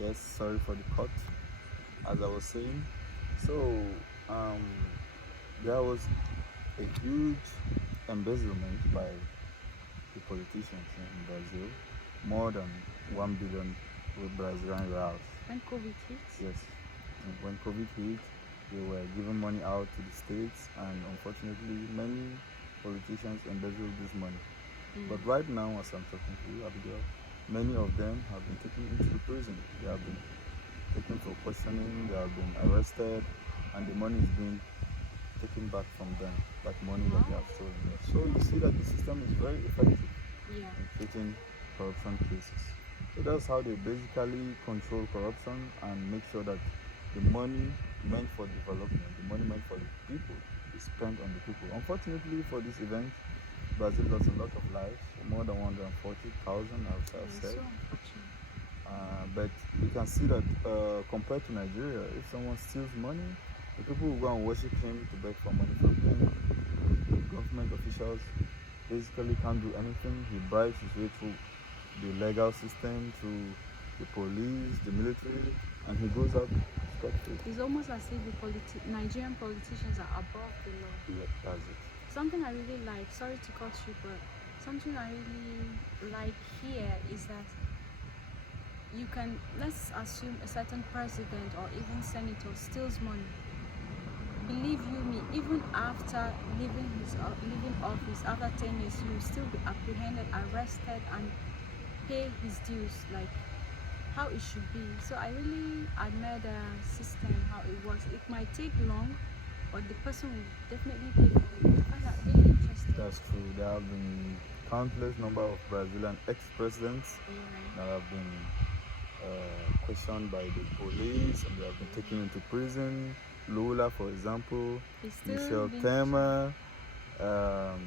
Yes, sorry for the cut. As I was saying, so um, there was a huge embezzlement by the politicians in Brazil, more than 1 billion Brazilian reals. When COVID hit? Yes, and when COVID hit, they were giving money out to the states, and unfortunately, many politicians embezzled this money. But right now, as I'm talking to you, Abigail, many of them have been taken into the prison. They have been taken for questioning, they have been arrested, and the money is being taken back from them, that money that they Wow. have stolen. So you see that the system is very effective Yeah. in treating corruption cases. So that's how they basically control corruption and make sure that the money meant for development, the money meant for the people, is spent on the people. Unfortunately for this event, Brazil lost a lot of lives, more than 140,000, I've Yeah, said. so unfortunate. But you can see that compared to Nigeria, if someone steals money, the people will go and worship him to beg for money from him. Government officials basically can't do anything. He bribes his way through the legal system, through the police, the military, and he goes out scot-free. It's almost as if the Nigerian politicians are above the law. Yeah, that's it. Something I really like, sorry to cut you, but something I really like here is that you can, let's assume a certain president or even senator steals money. Believe you me, even after leaving office after 10 years, he will still be apprehended, arrested, and pay his dues like how it should be. So I really admire the system, how it works. It might take long, but the person will definitely pay for it. I find that really interesting. That's true. There have been countless number of Brazilian ex-presidents Yeah. that have been questioned by the police and they have been taken into prison. Lula, for example, He's still Michel being Temer, and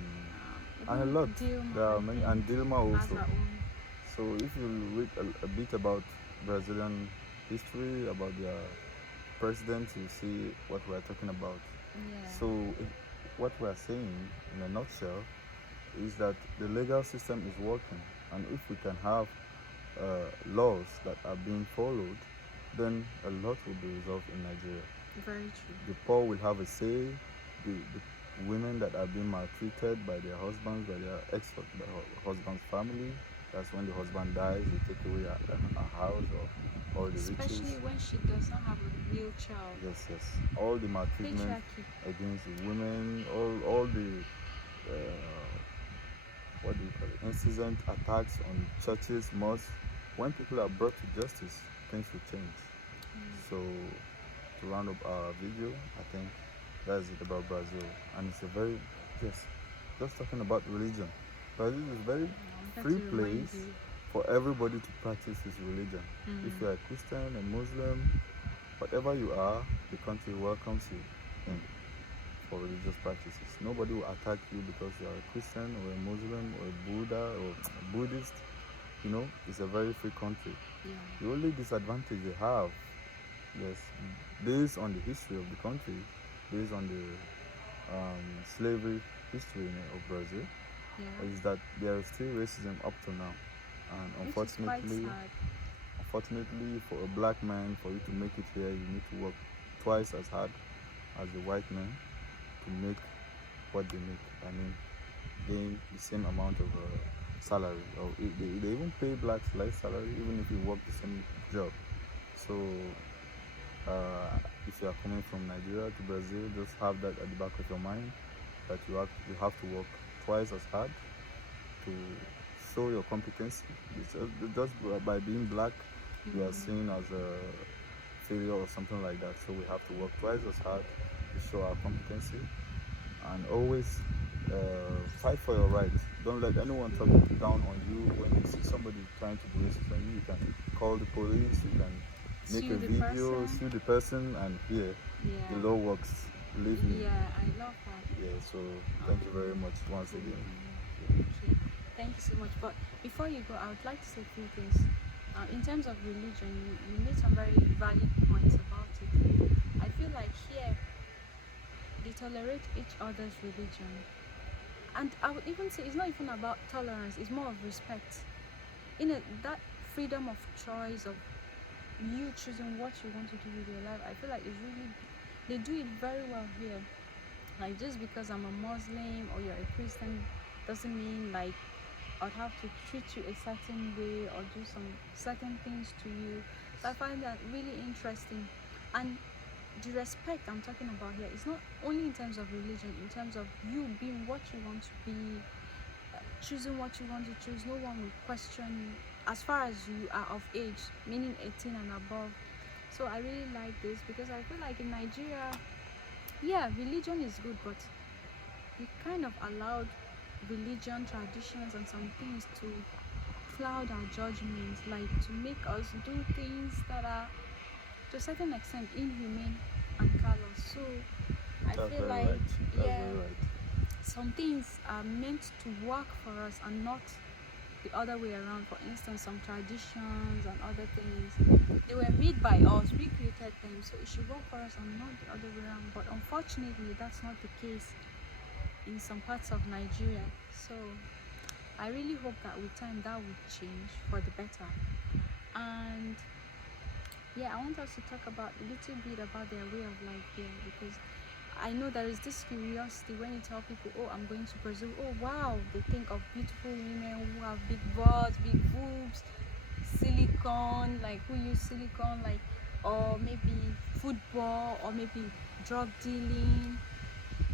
a even lot. Dilma, There I are many, think, and Dilma has also. her own. So if you read a bit about Brazilian history, about their presidents, you see what we're talking about. Yeah. So what we're saying in a nutshell is that the legal system is working, and if we can have laws that are being followed, then a lot will be resolved in Nigeria. Very true. The poor will have a say. The women that are being maltreated by their husbands, by their husband's family, that's when the husband dies, they take away a house or all the riches. Especially when she does not have a real child. Yes, yes. All the maltreatment Patriarchy. against the women, all the what do you call it? Incessant attacks on churches, mosques. When people are brought to justice, things will change. So, to round up our video, I think that's it about Brazil. And it's a very, yes, just talking about religion. Brazil is a very I wanted free to remind place you. for everybody to practice his religion. If you're a Christian, a Muslim, whatever you are, the country welcomes you in for religious practices. Nobody will attack you because you are a Christian or a Muslim or a Buddha or a Buddhist. You know, it's a very free country. Yeah. The only disadvantage they have, yes, based on the history of the country, based on the slavery history of Brazil, Yeah. is that there is still racism up to now. And Which is quite unfortunately, sad. for a black man, for you to make it here, you need to work twice as hard as a white man to make what they make. I mean, gain the same amount of salary, or they even pay blacks less salary even if you work the same job. So, if you are coming from Nigeria to Brazil, just have that at the back of your mind that you have to work twice as hard to show your competency. It's just by being black, you are seen as a failure or something like that. So we have to work twice as hard to show our competency and always fight for your rights. Don't let anyone talk down on you. When you see somebody trying to do racist on you, you can call the police, you can make Sue a the video, person. sue the person, and here Yeah. the law works. Believe me. Yeah, I love that. Yeah, so thank you very much once again. Okay. Thank you so much. But before you go, I would like to say a few things. In terms of religion, you made some very valid points about it. I feel like here they tolerate each other's religion. And I would even say it's not even about tolerance, it's more of respect. That freedom of choice of you choosing what you want to do with your life. I feel like it's really, they do it very well here. Like, just because I'm a Muslim or you're a Christian doesn't mean like I'd have to treat you a certain way or do some certain things to you. So I find that really interesting. And the respect I'm talking about here is not only in terms of religion, in terms of you being what you want to be, choosing what you want to choose. No one will question you as far as you are of age, meaning 18 and above. So I really like this because I feel like in Nigeria, yeah, religion is good, but we kind of allowed religion, traditions, and some things to cloud our judgments, like to make us do things that are to a certain extent inhumane and callous. So I That's feel very like, right. That's yeah, very right. some things are meant to work for us and not the other way around. For instance, some traditions and other things, they were made by us, we created them, so it should work for us and not the other way around. But unfortunately, that's not the case in some parts of Nigeria. So I really hope that with time that will change for the better. And yeah, I want us to talk about a little bit about their way of life here, because I know there is this curiosity when you tell people, oh, I'm going to Brazil. Oh, wow, they think of beautiful women who have big butts, big boobs, silicone, like who use silicone, like, or maybe football, or maybe drug dealing,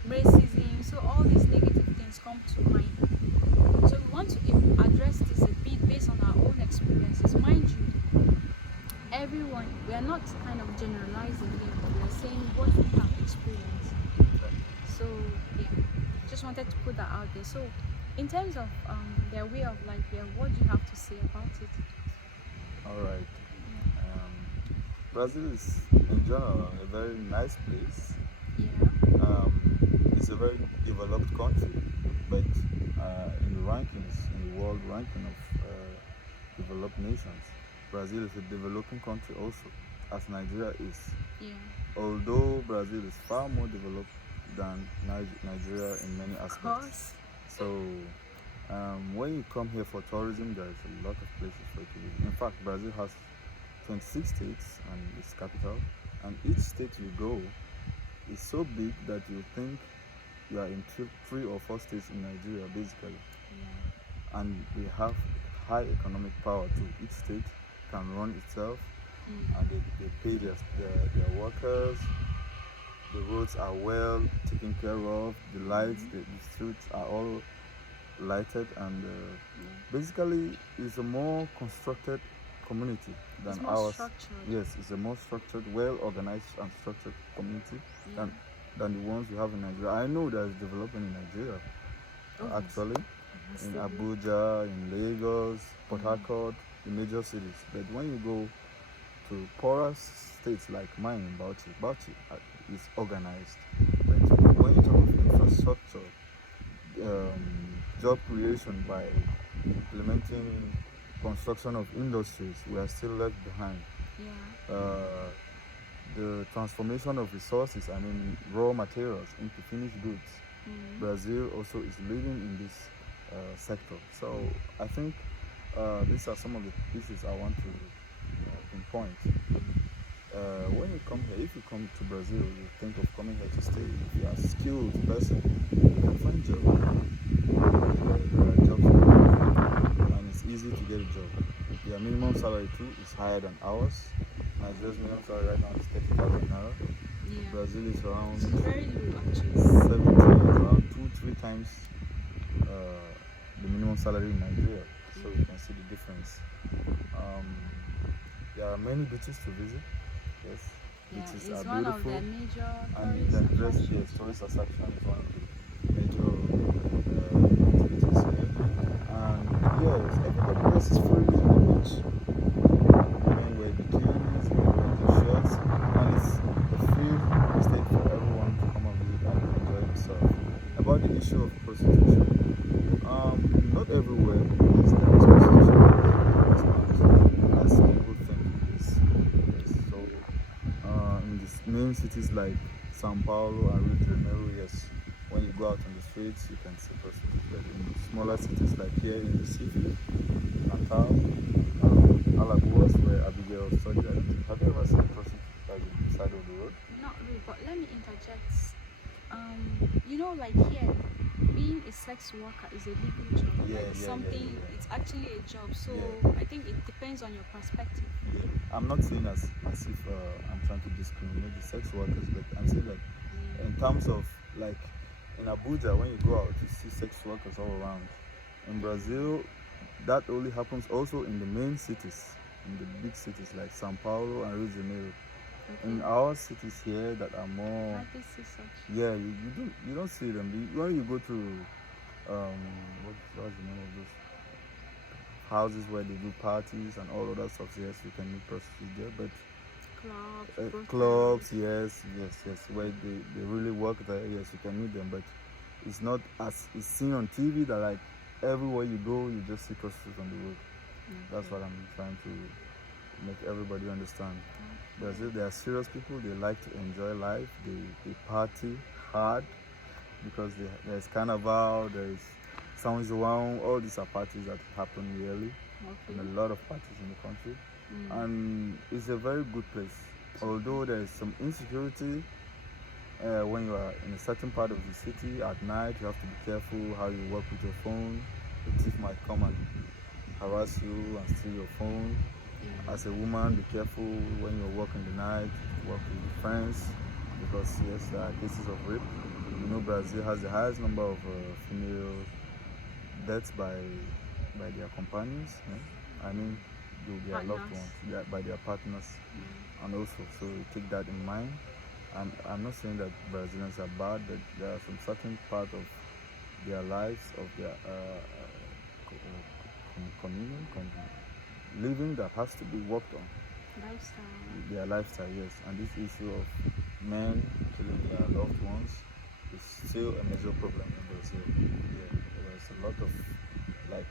racism. So all these negative things come to mind. So we want to address this a bit based on our own experiences. Mind you, everyone, we are not kind of generalizing here, but we are saying what we have experienced. So yeah, just wanted to put that out there. So in terms of their way of life here, what do you have to say about it? All right. Yeah. Brazil is, in general, a very nice place. It's a very developed country, but in the rankings, in the world ranking of developed nations, Brazil is a developing country also, as Nigeria is. Yeah. Although Brazil is far more developed than Nigeria in many Of aspects. course. So when you come here for tourism, there is a lot of places for you to visit. In fact, Brazil has 26 states and its capital, and each state you go is so big that you think you are in 3 or 4 states in Nigeria, basically. Yeah. And they have high economic power too. Each state can run itself, and they pay their workers. The roads are well taken care of. The lights, the streets are all lighted, and basically it's a more constructed community than It's more ours. structured. Yes, it's a more structured, well organized and structured community than the ones we have in Nigeria. I know there's development in Nigeria, actually, in Abuja, in Lagos, Port Harcourt, the major cities. But when you go to poorer states like mine, Bauchi is organized. But when you talk of infrastructure, job creation by implementing construction of industries, we are still left behind. The transformation of resources, I mean raw materials, into finished goods, Brazil also is leading in this sector. So I think these are some of the issues I want to pinpoint. When you come here, if you come to Brazil, you think of coming here to stay. If you are a skilled person, you can find jobs. There are jobs, and it's easy to get a job. Their minimum salary too is higher than ours. Nigeria's minimum salary right now is 30,000 naira. Yeah. Brazil is around It's very low actually. 70, around 2-3 times the minimum salary in Nigeria. So you can see the difference. There are many beaches to visit. Yes, Yeah, beaches it's are one of beautiful, their major and you tourist can dress. attractions. Yes, tourist attraction is one of the major activities here. And yes, everybody dresses freely on the beach. Women wear bikinis, men wear t-shirts, and it's a free state for everyone to come and visit and enjoy themselves. About the issue of prostitution, not everywhere is there is prostitution, as people think it is. Yes, so in these main cities like Sao Paulo and Rio de Janeiro, yes, when you go out on the streets, you can see prostitutes. But in smaller cities like here in the city, Natal, Alagoas, where Abigail studied, I don't think like here, being a sex worker is a legal job. It's actually a job. So I think it depends on your perspective. Yeah. I'm not saying as if I'm trying to discriminate the sex workers, but I'm saying that in terms of like in Abuja, when you go out, you see sex workers all around. In Brazil, that only happens also in the main cities, in the big cities like Sao Paulo and Rio de Janeiro. Okay. In our cities here that are more, Hardly see such. yeah, you don't see them. When you go to what's the name of those houses where they do parties and all other stuff, yes, you can meet prostitutes there, but clubs, yes, where they really work there, yes, you can meet them, but it's not as it's seen on TV that like everywhere you go you just see prostitutes on the road. That's what I'm trying to make everybody understand. Brazil, they are serious people. They like to enjoy life. They party hard because there's carnival, there's São João. All these are parties that happen yearly, and a lot of parties in the country. And it's a very good place. Although there is some insecurity when you are in a certain part of the city at night, you have to be careful how you work with your phone. The thief might come and harass you and steal your phone. As a woman, be careful when you work in the night, work with your friends, because yes, there are cases of rape. You know, Brazil has the highest number of female deaths by their companions. I mean, their loved ones, by their partners, and also so take that in mind. And I'm not saying that Brazilians are bad, but there are some certain part of their lives, of their communion, living that has to be worked on. Their lifestyle, yes. And this issue of men killing their loved ones is still a major problem in Brazil. Yeah, there's a lot of, like,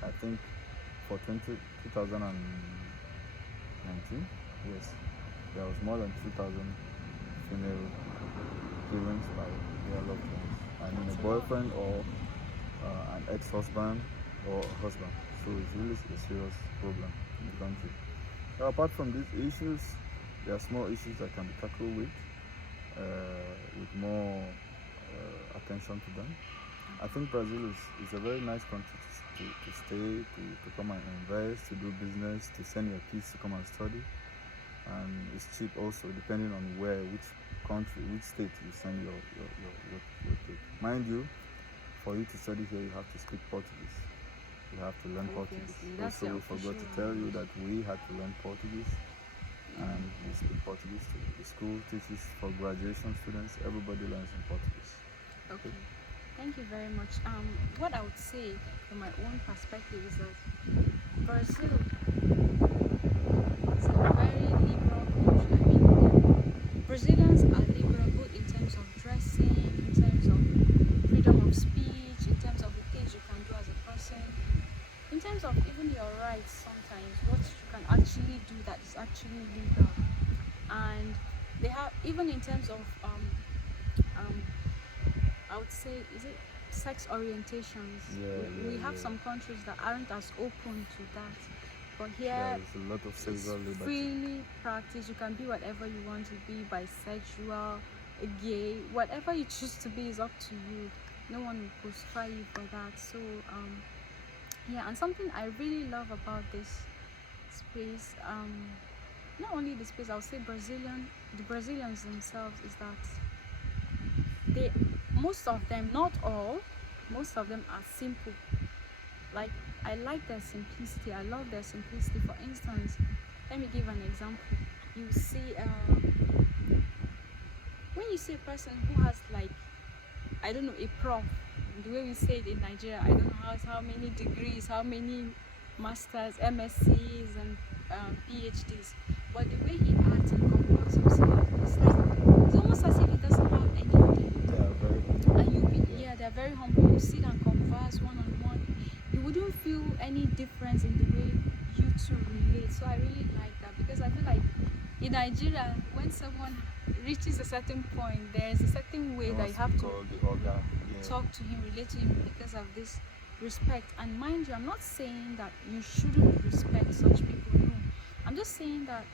I think for 2019, yes, there was more than 2,000 female killings by their loved ones. I mean, a boyfriend or an ex-husband or husband. So it's really a serious problem in the country. Now, apart from these issues, there are small issues that can be tackled with more attention to them. I think Brazil is a very nice country to stay, to come and invest, to do business, to send your kids to come and study. And it's cheap also, depending on which country, which state you send your kid. Mind you, for you to study here, you have to speak Portuguese. You have to learn Portuguese. Also, we forgot to tell you that we had to learn Portuguese, and we speak Portuguese too. The school teaches for graduation students. Everybody learns in Portuguese. Okay. Thank you very much. What I would say from my own perspective is that Brazil is a very liberal country. I mean, Brazilians are liberal both in terms of dressing, in terms of freedom of speech, in terms of the things you can do as a person, in terms of even your rights sometimes, what you can actually do that is actually legal. And they have, even in terms of I would say, is it sex orientations? We have some countries that aren't as open to that, but here there's a lot of sexual liberty. Freely practice. You can be whatever you want to be, bisexual, gay, whatever you choose to be is up to you. No one will crucify you for that. So yeah, and something I really love about this space, not only the space, I would say the Brazilians themselves, is that most of them, not all, most of them are simple. Like, I like their simplicity. I love their simplicity. For instance, let me give an example. You see, when you see a person who has, like, I don't know, a prof, the way we say it in Nigeria, I don't know how many degrees, how many masters, MScs, and PhDs, but the way he acts and comports himself, it's almost as if he doesn't have anything. And they're very humble. You sit and converse one-on-one. You wouldn't feel any difference in the way you two relate. So I really like that, because I feel like in Nigeria, when someone reaches a certain point, there's a certain way that you have to talk to him, relate to him, because of this respect. And mind you, I'm not saying that you shouldn't respect such people. No, I'm just saying that